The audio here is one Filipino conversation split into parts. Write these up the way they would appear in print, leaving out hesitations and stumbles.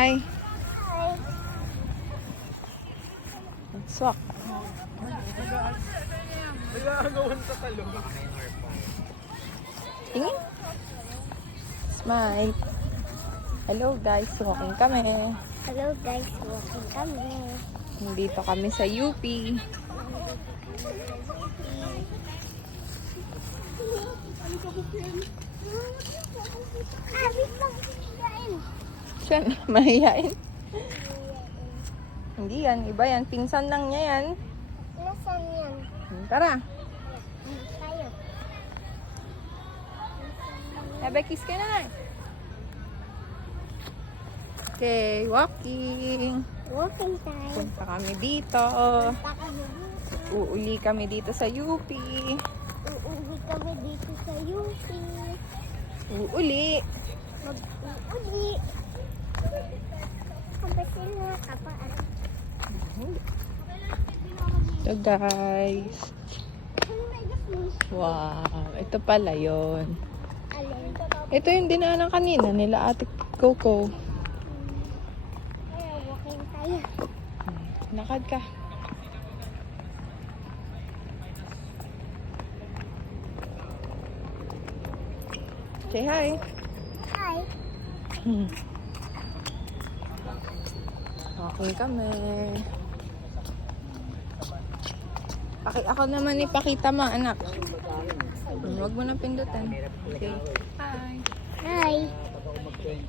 Hi. Hi. Let's walk. Tingin. Smile. Hello guys, walking kami. Hello guys, walking kami. Nandito kami sa UP. Wait lang, hihigain. Siya na, mahihain. Hindi yan, iba yan. Pinsan lang niya yan. Nasaan yan? Tara. Tayo. Ebe, kiss ka na. Okay, walking. Walking time. Punta kami dito. Punta kami dito. Uuli kami dito sa UP. Uuwi kami dito sa UP. Uuli. Mag-uuli. Kapag sila kapaan. So guys. Wow, ito pala yon. Alin? Ito yung dinaanan kanina nila Ate Coco. Kaya walking tayo. Lakad ka. Say hi. Hi. Walking kami. Ako naman ipakita mo, anak. Huwag mo na pindutan. Okay. Hi. Hi.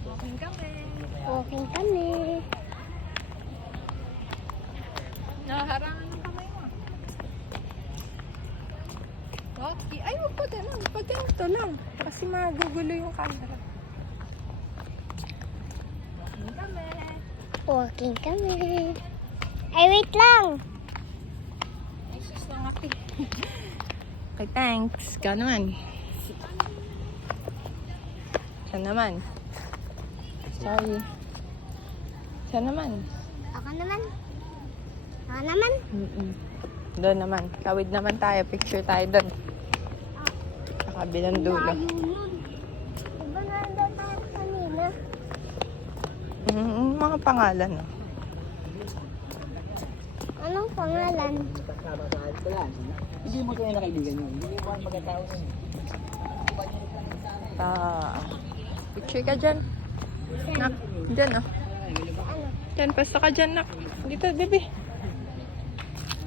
Walking kami. Walking kami. Naharangan ng kamay mo. Okay. Ay, huwag pa ganun. Pag ganito lang. Kasi magugulo yung camera. Walking kami. Walking kami. Ay, wait lang. Ay, sus lang ate. Okay, thanks. Ikaw naman. Siya naman. Sorry. Siya naman. Ako naman. Ako naman. Doon naman. Kawid naman tayo. Picture tayo doon. Sa kabilang dulo. Layo yun. Diba nandun tayo kanina? Mga pangalan, no? Anong pangalan? Hindi mo kayo nakaibigan yun. Hindi mo magkatao yun. Picture ka dyan. Nak, dyan, oh. Ano? Dyan, pasta ka dyan, nak. Dito, baby.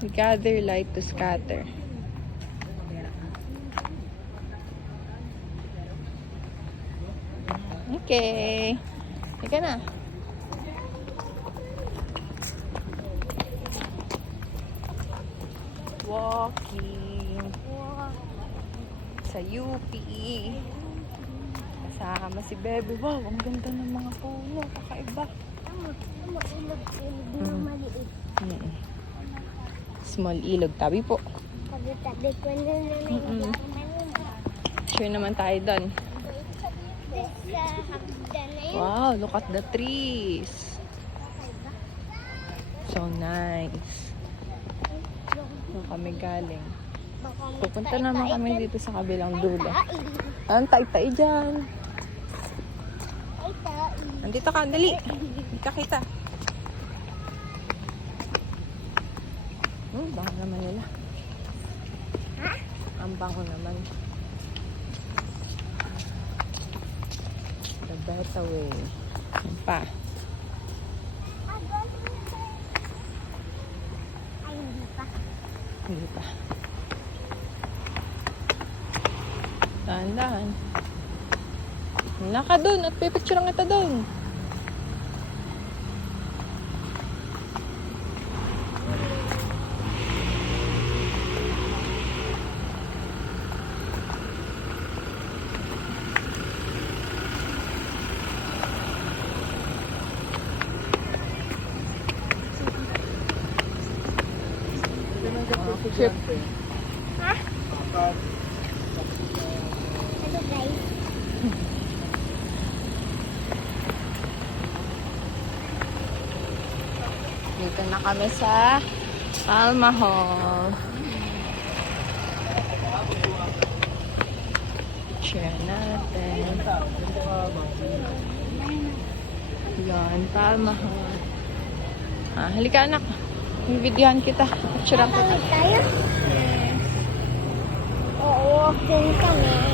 We gather light to scatter. Okay. Ika na. Walking sa UP. Kasama si Bebe. Wow, ang ganda ng mga puno. Kakaiba. Ilog na maliit. Small ilog. Tabi po. Tabi-tabi ko na naman. Sure naman tayo doon. Sa hagdan na yun. Wow, look at the trees. So nice. Saan kami galing? Pupunta naman kami dito sa kabilang dulo. Ang tay-tay dyan. Nandito ka, dali. Hindi ka kita. Bango naman nila. Ha? Ang bango naman. The better way. Yan pa. Ay, hindi pa. Hindi pa. Dahan-dahan. Naka doon at pipicture ang ito doon. Trip. Ha? Hello guys. Dito na kami sa Alma Hall. Picture natin. Yan, tama. Halika anak. Yung videohan kita. Picture kita. Tayo? Yes. Oo, walking kami.